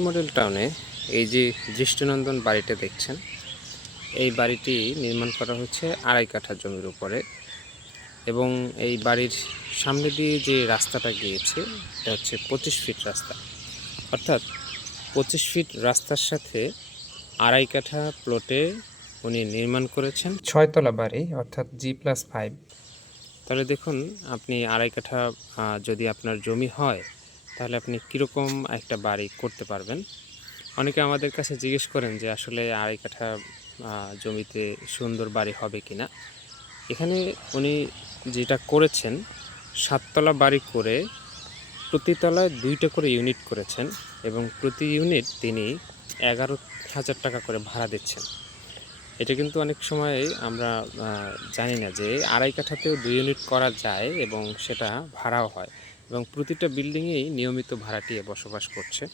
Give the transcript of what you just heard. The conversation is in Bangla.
মডেল টাউনে এই যে দৃষ্টিনন্দন বাড়িটা দেখছেন এই বাড়িটি নির্মাণ করা হচ্ছে আড়াই কাঠা জমির উপরে এবং এই বাড়ির সামনে দিয়ে যে রাস্তাটা গিয়েছে এটা হচ্ছে পঁচিশ ফিট রাস্তা। অর্থাৎ পঁচিশ ফিট রাস্তার সাথে আড়াই কাঠা প্লটে উনি নির্মাণ করেছেন। ছয়তলা বাড়ি অর্থাৎ জি প্লাস ফাইভ। তাহলে দেখুন আপনি আড়াই কাঠা যদি আপনার জমি হয় তাহলে আপনি কীরকম একটা বাড়ি করতে পারবেন? অনেকে আমাদের কাছে জিজ্ঞেস করেন যে, আসলে আড়াই কাঠা জমিতে সুন্দর বাড়ি হবে কি না এখানে উনি যেটা করেছেন, সাততলা বাড়ি করে প্রতি তলায় দুইটা করে ইউনিট করেছেন এবং প্রতি ইউনিট তিনি এগারো হাজার টাকা করে ভাড়া দিচ্ছেন। এটা কিন্তু অনেক সময় আমরা জানি না যে, আড়াই কাঠাতেও দুই ইউনিট করা যায় এবং সেটা ভাড়াও হয়। এবং প্রতিটা বিল্ডিংয়েই নিয়মিত ভাড়াটিয়ে বসবাস করছে।